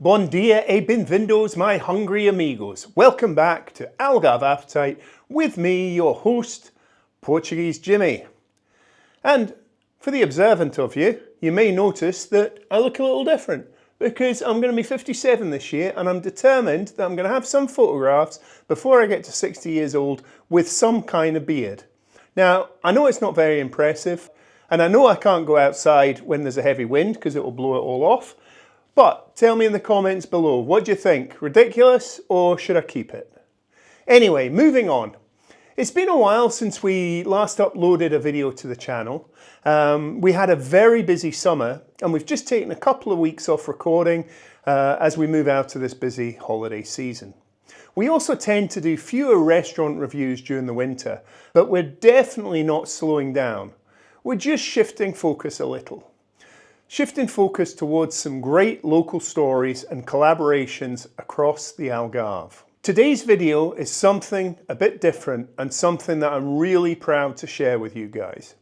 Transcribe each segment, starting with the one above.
Bon dia e bem-vindos, my hungry amigos. Welcome back to Algarve Appetite with me, your host, Portuguese Jimmy. And for the observant of you, you may notice that I look a little different because I'm going to be 57 this year and I'm determined that I'm going to have some photographs before I get to 60 years old with some kind of beard. Now, I know it's not very impressive and I know I can't go outside when there's a heavy wind because it will blow it all off. But tell me in the comments below, what do you think? Ridiculous or should I keep it? Anyway, moving on. It's been a while since we last uploaded a video to the channel. We had a very busy summer and we've just taken a couple of weeks off recording as we move out to this busy holiday season. We also tend to do fewer restaurant reviews during the winter, but we're definitely not slowing down. We're just shifting focus a little. Shifting focus towards some great local stories and collaborations across the Algarve. Today's video is something a bit different and something that I'm really proud to share with you guys.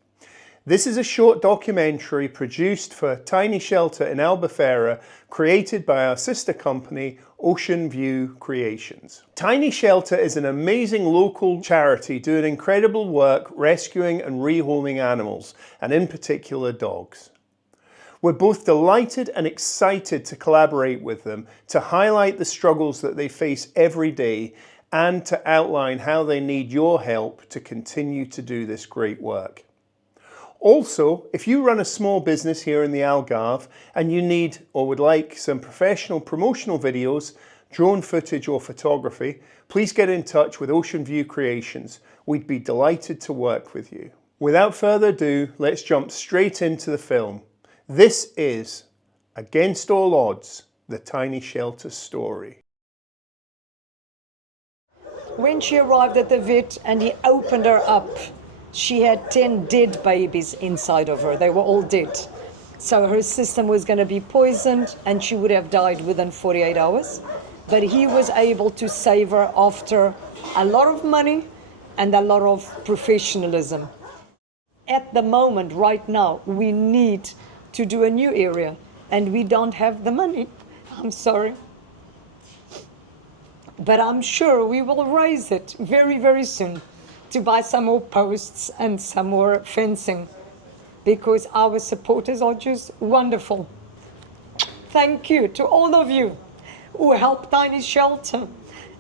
This is a short documentary produced for a tiny shelter in Albufeira, created by our sister company, Oceanview Creations. Tiny Shelter is an amazing local charity doing incredible work rescuing and rehoming animals, and in particular dogs. We're both delighted and excited to collaborate with them, to highlight the struggles that they face every day and to outline how they need your help to continue to do this great work. Also, if you run a small business here in the Algarve and you need or would like some professional promotional videos, drone footage or photography, please get in touch with Oceanview Creations. We'd be delighted to work with you. Without further ado, let's jump straight into the film. This is, Against All Odds, the Tiny Shelter story. When she arrived at the vet and he opened her up, she had 10 dead babies inside of her. They were all dead. So her system was going to be poisoned and she would have died within 48 hours. But he was able to save her after a lot of money and a lot of professionalism. At the moment, right now, we need to do a new area and we don't have the money. I'm sorry. But I'm sure we will raise it very, very soon to buy some more posts and some more fencing because our supporters are just wonderful. Thank you to all of you who help Tiny Shelter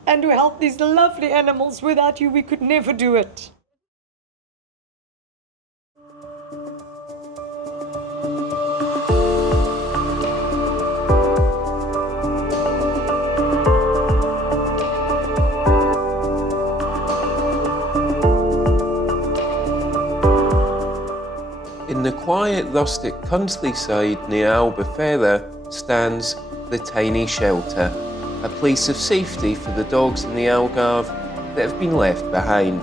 and who help these lovely animals. Without you, we could never do it. In the quiet rustic countryside near Albufeira stands the Tiny Shelter, a place of safety for the dogs in the Algarve that have been left behind.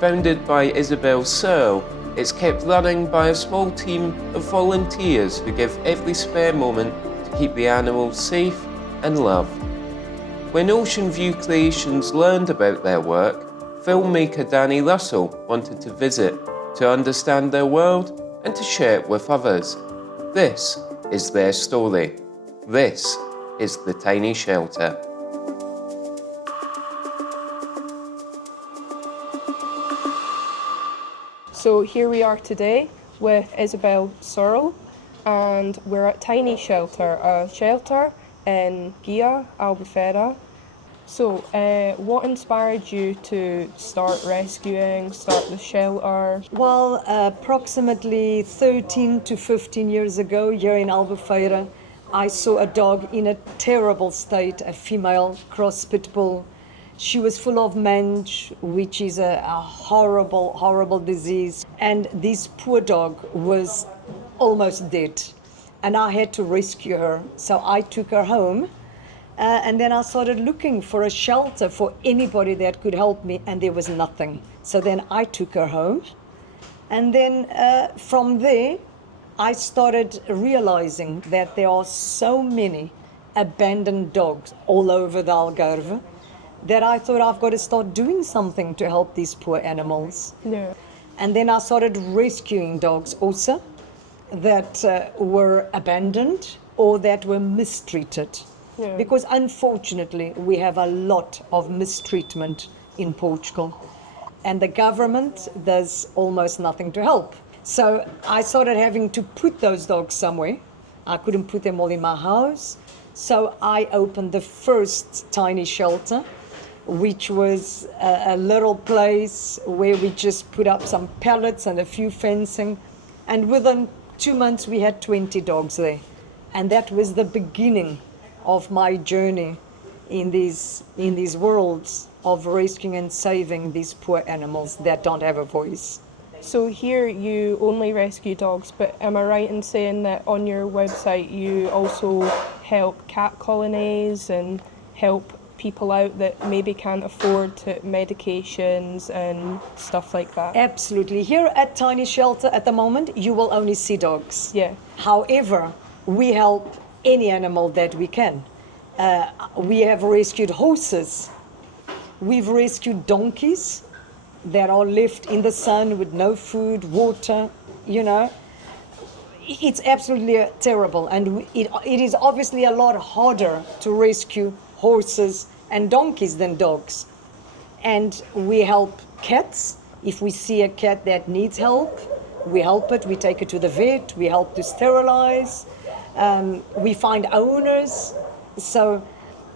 Founded by Isabel Searle, it's kept running by a small team of volunteers who give every spare moment to keep the animals safe and loved. When Oceanview Creations learned about their work, filmmaker Danny Russell wanted to visit to understand their world and to share it with others. This is their story. This is the Tiny Shelter. So here we are today with Isabel Searle and we're at Tiny Shelter, a shelter in Gia, Albufeira. So, what inspired you to start rescuing, start the shelter? Well, approximately 13 to 15 years ago, here in Albufeira, I saw a dog in a terrible state, a female cross pit bull. She was full of mange, which is a horrible, horrible disease. And this poor dog was almost dead. And I had to rescue her. So I took her home. And then I started looking for a shelter for anybody that could help me, and there was nothing. So then I took her home. And then from there, I started realizing that there are so many abandoned dogs all over the Algarve that I thought I've got to start doing something to help these poor animals. Yeah. And then I started rescuing dogs also that were abandoned or that were mistreated. Yeah. Because unfortunately, we have a lot of mistreatment in Portugal, and the government does almost nothing to help. So I started having to put those dogs somewhere. I couldn't put them all in my house. So I opened the first tiny shelter, which was a little place where we just put up some pallets and a few fencing. And within 2 months, we had 20 dogs there. And that was the beginning of my journey in these worlds of rescuing and saving these poor animals that don't have a voice. So here you only rescue dogs, but am I right in saying that on your website you also help cat colonies and help people out that maybe can't afford medications and stuff like that? Absolutely. Here at Tiny Shelter at the moment, you will only see dogs. Yeah. However, we help any animal that we can. We have rescued horses. We've rescued donkeys that are left in the sun with no food, water, you know. It's absolutely terrible. And it is obviously a lot harder to rescue horses and donkeys than dogs. And we help cats. If we see a cat that needs help, we help it. We take it to the vet. We help to sterilize. We find owners. So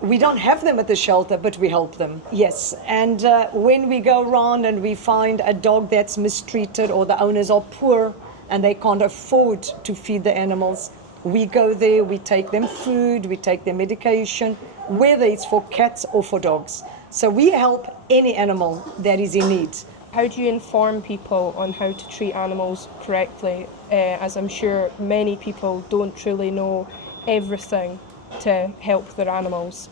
we don't have them at the shelter, but we help them. Yes, and when we go around and we find a dog that's mistreated or the owners are poor and they can't afford to feed the animals, we go there, we take them food, we take them medication, whether it's for cats or for dogs. So we help any animal that is in need. How do you inform people on how to treat animals correctly? As I'm sure many people don't truly know everything to help their animals.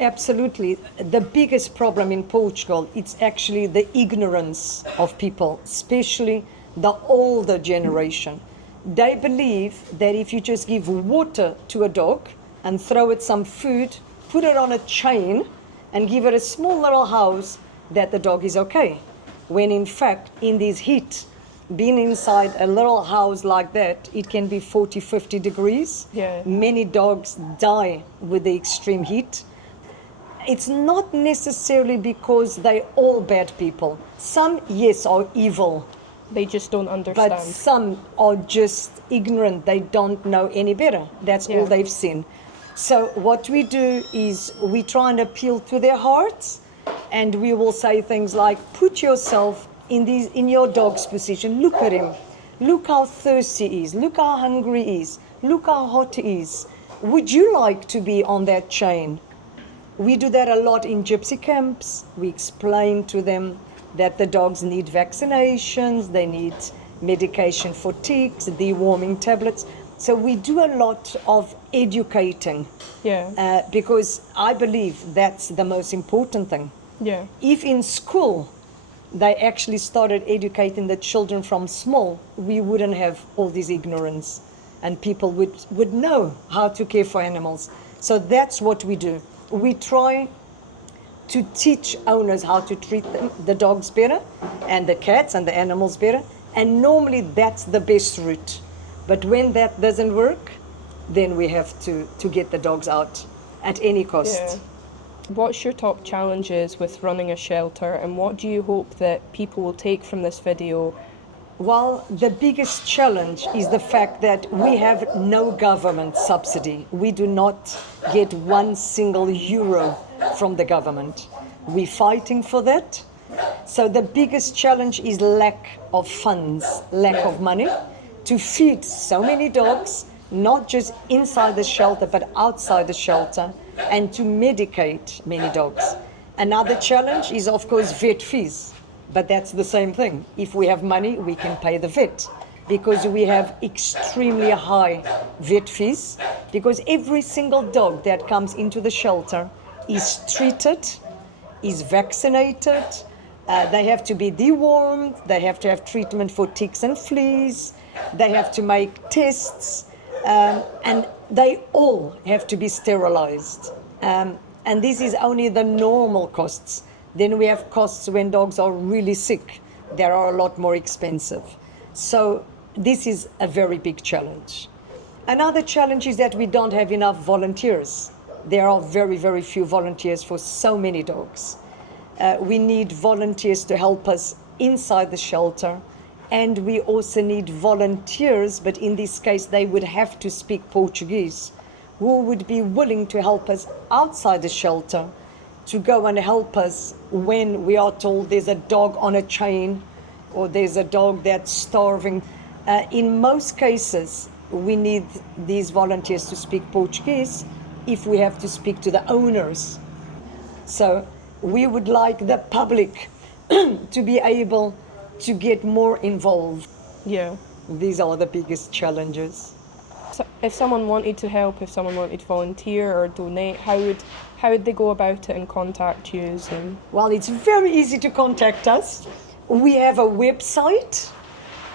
Absolutely. The biggest problem in Portugal, it's actually the ignorance of people, especially the older generation. They believe that if you just give water to a dog and throw it some food, put it on a chain and give it a small little house, that the dog is okay. When in fact, in this heat, being inside a little house like that, it can be 40, 50 degrees. Yeah. Many dogs die with the extreme heat. It's not necessarily because they're all bad people. Some, yes, are evil. They just don't understand. But some are just ignorant. They don't know any better. That's all they've seen. So what we do is we try and appeal to their hearts, and we will say things like, put yourself in your dog's position. Look at him. Look how thirsty he is. Look how hungry he is. Look how hot he is. Would you like to be on that chain? We do that a lot in gypsy camps. We explain to them that the dogs need vaccinations, they need medication for ticks, deworming tablets. So we do a lot of educating. Yeah. Because I believe that's the most important thing. Yeah. If in school they actually started educating the children from small, we wouldn't have all this ignorance and people would know how to care for animals. So that's what we do. We try to teach owners how to treat the dogs better and the cats and the animals better. And normally that's the best route. But when that doesn't work, then we have to get the dogs out at any cost. Yeah. What's your top challenges with running a shelter, and what do you hope that people will take from this video? Well, the biggest challenge is the fact that we have no government subsidy. We do not get one single euro from the government. We're fighting for that. So the biggest challenge is lack of funds, lack of money to feed so many dogs, not just inside the shelter, but outside the shelter, and to medicate many dogs. Another challenge is, of course, vet fees. But that's the same thing. If we have money, we can pay the vet, because we have extremely high vet fees, because every single dog that comes into the shelter is treated, is vaccinated, they have to be dewormed, they have to have treatment for ticks and fleas, they have to make tests, and they all have to be sterilized. And this is only the normal costs. Then we have costs when dogs are really sick. They are a lot more expensive. So this is a very big challenge. Another challenge is that we don't have enough volunteers. There are very, very few volunteers for so many dogs. We need volunteers to help us inside the shelter, and we also need volunteers, but in this case they would have to speak Portuguese, who would be willing to help us outside the shelter, to go and help us when we are told there's a dog on a chain or there's a dog that's starving. In most cases, we need these volunteers to speak Portuguese if we have to speak to the owners. So we would like the public to be able to get more involved. Yeah. These are the biggest challenges. So if someone wanted to help, if someone wanted to volunteer or donate, how would they go about it and contact you? Well, it's very easy to contact us. We have a website,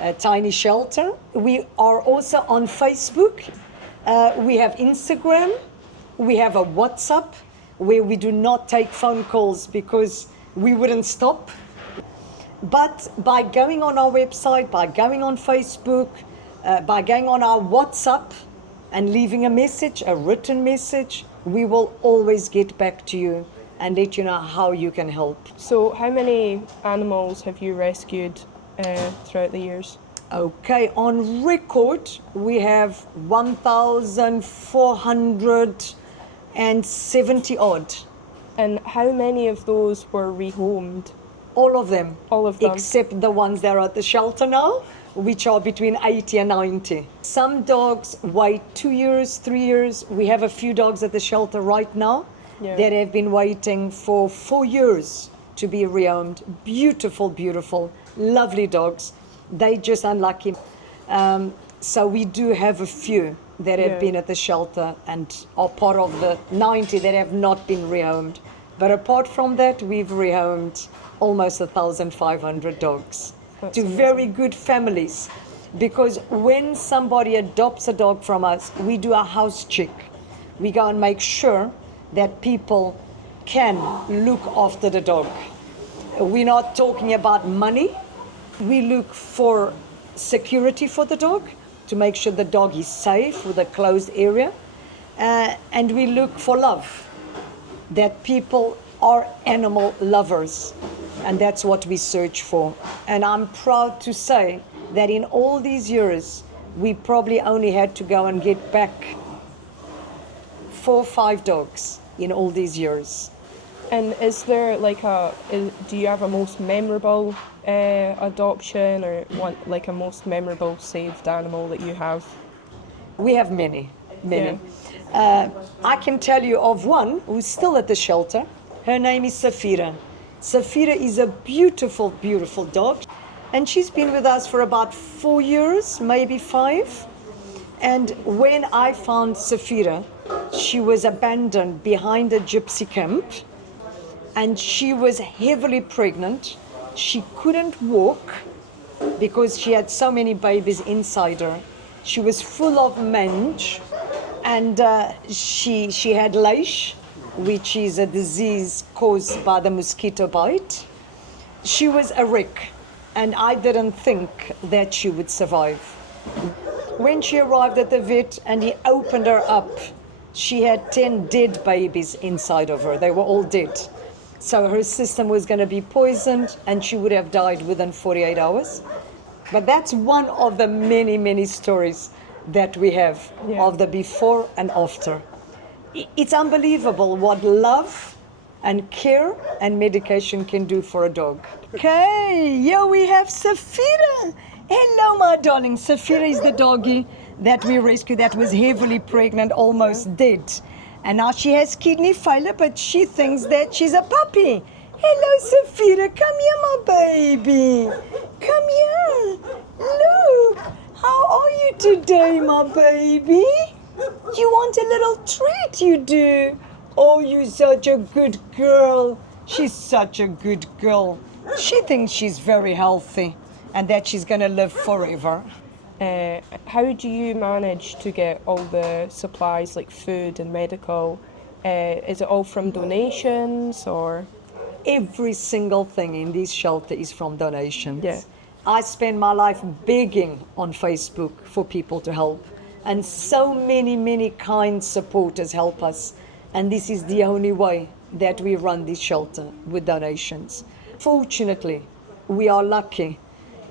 a tiny shelter. We are also on Facebook. We have Instagram. We have a WhatsApp where we do not take phone calls because we wouldn't stop. But by going on our website, by going on Facebook, by going on our WhatsApp and leaving a message, a written message, we will always get back to you and let you know how you can help. So how many animals have you rescued throughout the years? Okay, on record, we have 1,470 odd. And how many of those were rehomed? All of them. All of them. Except the ones that are at the shelter now, which are between 80 and 90. Some dogs wait 2 years, 3 years. We have a few dogs at the shelter right now that have been waiting for 4 years to be rehomed. Beautiful, beautiful, lovely dogs. They just unlucky. So we do have a few that have been at the shelter and are part of the 90 that have not been rehomed. But apart from that, we've rehomed almost 1,500 dogs to very good families. Because when somebody adopts a dog from us, we do a house check. We go and make sure that people can look after the dog. We're not talking about money. We look for security for the dog, to make sure the dog is safe with a closed area. And we look for love, that people are animal lovers. And that's what we search for. And I'm proud to say that in all these years, we probably only had to go and get back 4 or 5 dogs in all these years. And is there do you have a most memorable adoption or a most memorable saved animal that you have? We have many. I can tell you of one who's still at the shelter. Her name is Safira. Safira is a beautiful, beautiful dog. And she's been with us for about 4 years, maybe 5. And when I found Safira, she was abandoned behind a gypsy camp. And she was heavily pregnant. She couldn't walk because she had so many babies inside her. She was full of mange. And she had leish, which is a disease caused by the mosquito bite. She was a wreck, and I didn't think that she would survive. When she arrived at the vet and he opened her up, she had 10 dead babies inside of her. They were all dead. So her system was going to be poisoned and she would have died within 48 hours. But that's one of the many, many stories that we have of the before and after. It's unbelievable what love and care and medication can do for a dog. Okay, here we have Safira. Hello, my darling. Safira is the doggy that we rescued that was heavily pregnant, almost dead. And now she has kidney failure, but she thinks that she's a puppy. Hello, Safira. Come here, my baby. Come here. Look. How are you today, my baby? You want a little treat, you do. Oh, you're such a good girl. She's such a good girl. She thinks she's very healthy and that she's going to live forever. How do you manage to get all the supplies like food and medical? Is it all from donations or? Every single thing in this shelter is from donations. Yeah. I spend my life begging on Facebook for people to help. And so many kind supporters help us. And this is the only way that we run this shelter, with donations. Fortunately, we are lucky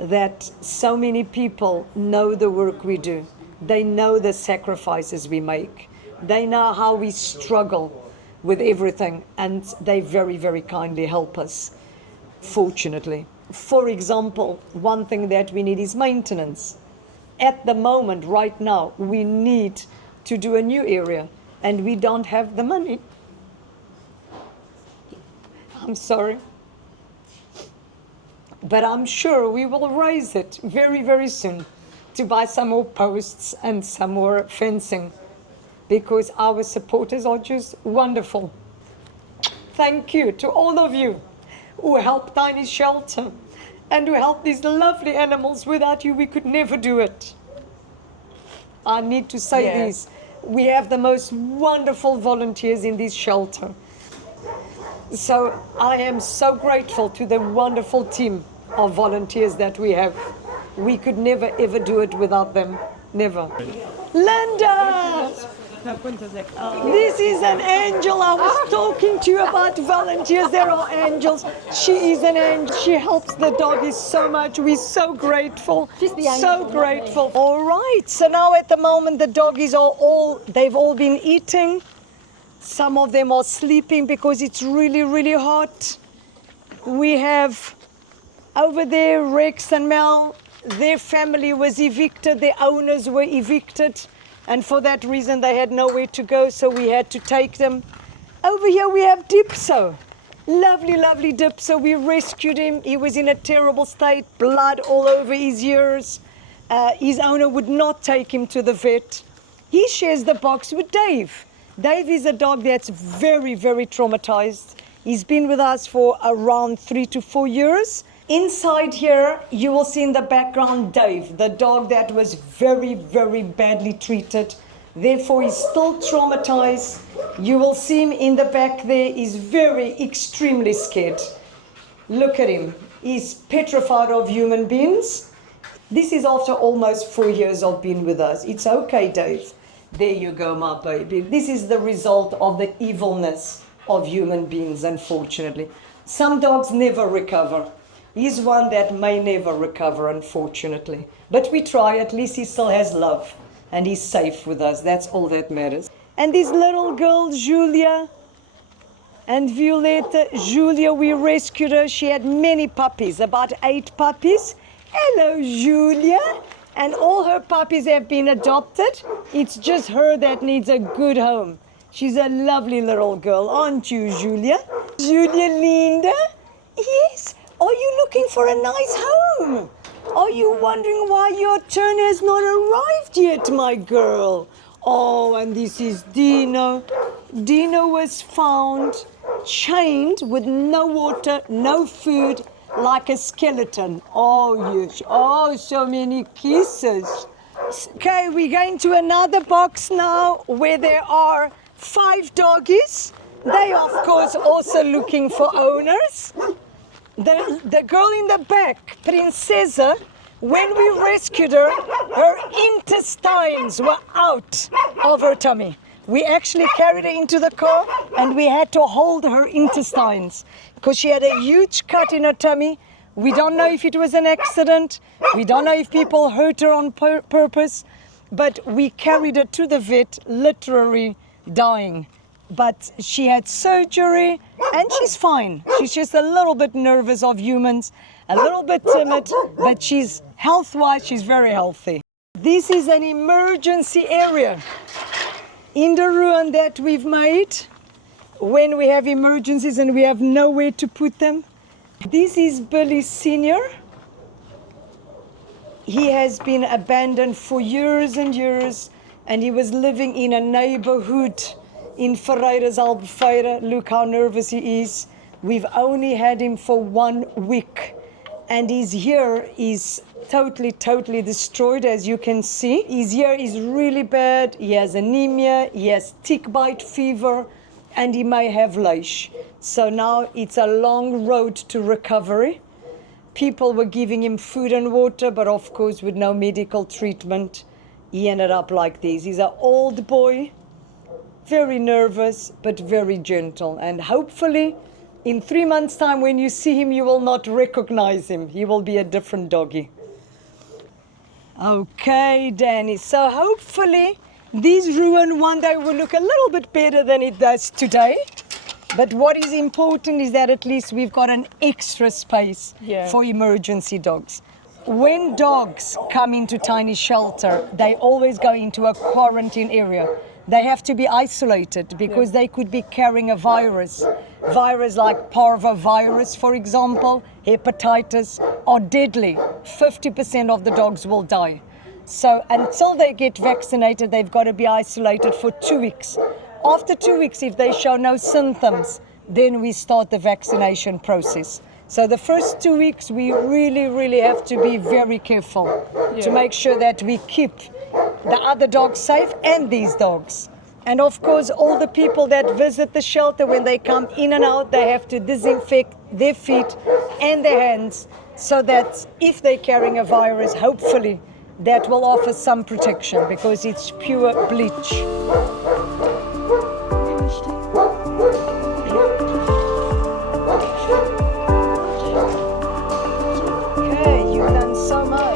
that so many people know the work we do. They know the sacrifices we make. They know how we struggle with everything, and they very kindly help us, fortunately. For example, one thing that we need is maintenance. At the moment, right now, we need to do a new area, and we don't have the money. I'm sorry. But I'm sure we will raise it very soon to buy some more posts and some more fencing, because our supporters are just wonderful. Thank you to all of you who help Tiny Shelter and who help these lovely animals. Without you, we could never do it. I need to say this. We have the most wonderful volunteers in this shelter. So I am so grateful to the wonderful team of volunteers that we have. We could never ever do it without them. Never. Linda! This is an angel. I was talking to you about volunteers. There are angels. She is an angel. She helps the doggies so much. We're so grateful. So grateful. All right. So now at the moment the doggies are they've all been eating. Some of them are sleeping because it's really hot. We have over there Rex and Mel. Their family was evicted. Their owners were evicted. And for that reason, they had nowhere to go, so we had to take them. Over here, we have Dipso. Lovely Dipso. We rescued him. He was in a terrible state, blood all over his ears. His owner would not take him to the vet. He shares the box with Dave. Dave is a dog that's very traumatized. He's been with us for around 3 to 4 years. Inside here, you will see in the background Dave, the dog that was very badly treated. Therefore, he's still traumatized. You will see him in the back there. He's extremely scared. Look at him. He's petrified of human beings. This is after almost 4 years of being with us. It's okay, Dave. There you go, my baby. This is the result of the evilness of human beings, unfortunately. Some dogs never recover. He's one that may never recover, unfortunately. But we try. At least he still has love. And he's safe with us. That's all that matters. And this little girl, Julia and Violetta. Julia, we rescued her. She had many puppies, about 8 puppies. Hello, Julia. And all her puppies have been adopted. It's just her that needs a good home. She's a lovely little girl, aren't you, Julia? Julia Linda? Yes. Are you looking for a nice home? Are you wondering why your turn has not arrived yet, my girl? Oh, and this is Dino. Dino was found chained with no water, no food, like a skeleton. Oh, yes. Oh, so many kisses. Okay, we're going to another box now where there are 5 doggies. They, of course, also looking for owners. The girl in the back, Princesa, when we rescued her, her intestines were out of her tummy. We actually carried her into the car and we had to hold her intestines because she had a huge cut in her tummy. We don't know if it was an accident. We don't know if people hurt her on purpose, but we carried her to the vet, literally dying. But she had surgery and she's fine. She's just a little bit nervous of humans, a little bit timid, but she's health-wise, she's very healthy. This is an emergency area in the ruin that we've made when we have emergencies and we have nowhere to put them. This is Billy Senior. He has been abandoned for years and years, and he was living in a neighborhood in Ferreira's Albufeira. Look how nervous he is. We've only had him for 1 week, and his ear is totally destroyed, as you can see. His ear is really bad. He has anemia, he has tick bite fever, and he may have leish. So now it's a long road to recovery. People were giving him food and water, but of course with no medical treatment. he ended up like this. He's an old boy, very nervous, but very gentle. And hopefully, in 3 months' time, when you see him, you will not recognize him. He will be a different doggy. Okay, Danny. So hopefully, this ruin one day will look a little bit better than it does today. But what is important is that at least we've got an extra space for emergency dogs. When dogs come into tiny shelter, they always go into a quarantine area. They have to be isolated because they could be carrying a virus. Virus like parvovirus, for example, hepatitis, are deadly. 50% of the dogs will die. So until they get vaccinated, they've got to be isolated for 2 weeks. After 2 weeks, if they show no symptoms, then we start the vaccination process. So the first 2 weeks, we really have to be very careful to make sure that we keep the other dogs safe and these dogs. And of course, all the people that visit the shelter, when they come in and out, they have to disinfect their feet and their hands so that if they're carrying a virus, hopefully that will offer some protection because it's pure bleach. Okay, you've done so much.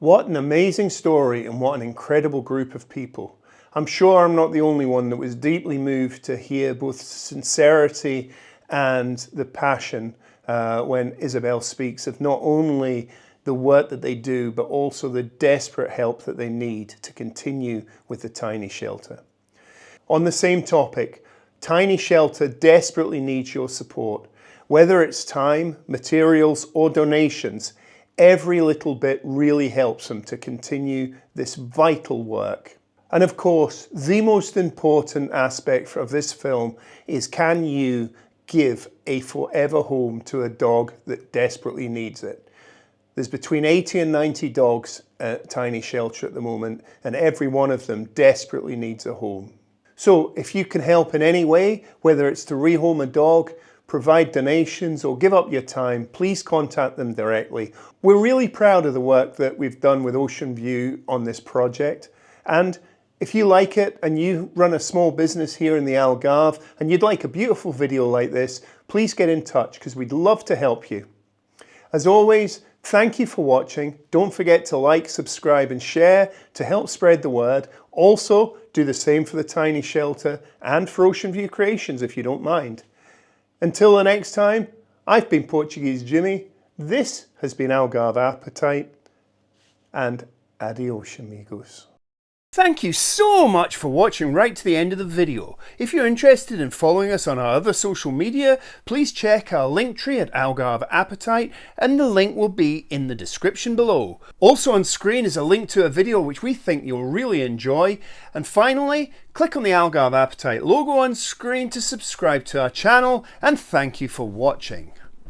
What an amazing story and what an incredible group of people. I'm sure I'm not the only one that was deeply moved to hear both sincerity and the passion when Isabel speaks of not only the work that they do, but also the desperate help that they need to continue with the tiny shelter. On the same topic, Tiny Shelter desperately needs your support. Whether it's time, materials or donations, every little bit really helps them to continue this vital work. And of course, the most important aspect of this film is, can you give a forever home to a dog that desperately needs it? There's between 80 and 90 dogs at Tiny Shelter at the moment, and every one of them desperately needs a home. So if you can help in any way, whether it's to rehome a dog, provide donations or give up your time, please contact them directly. We're really proud of the work that we've done with Oceanview on this project. And if you like it and you run a small business here in the Algarve and you'd like a beautiful video like this, please get in touch because we'd love to help you. As always, thank you for watching. Don't forget to like, subscribe and share to help spread the word. Also, do the same for the Tiny Shelter and for Oceanview Creations if you don't mind. Until the next time, I've been Portuguese Jimmy, this has been Algarve Appetite, and adios amigos. Thank you so much for watching right to the end of the video. If you're interested in following us on our other social media, please check our link tree at Algarve Appetite and the link will be in the description below. Also on screen is a link to a video which we think you'll really enjoy. And finally, click on the Algarve Appetite logo on screen to subscribe to our channel, and thank you for watching.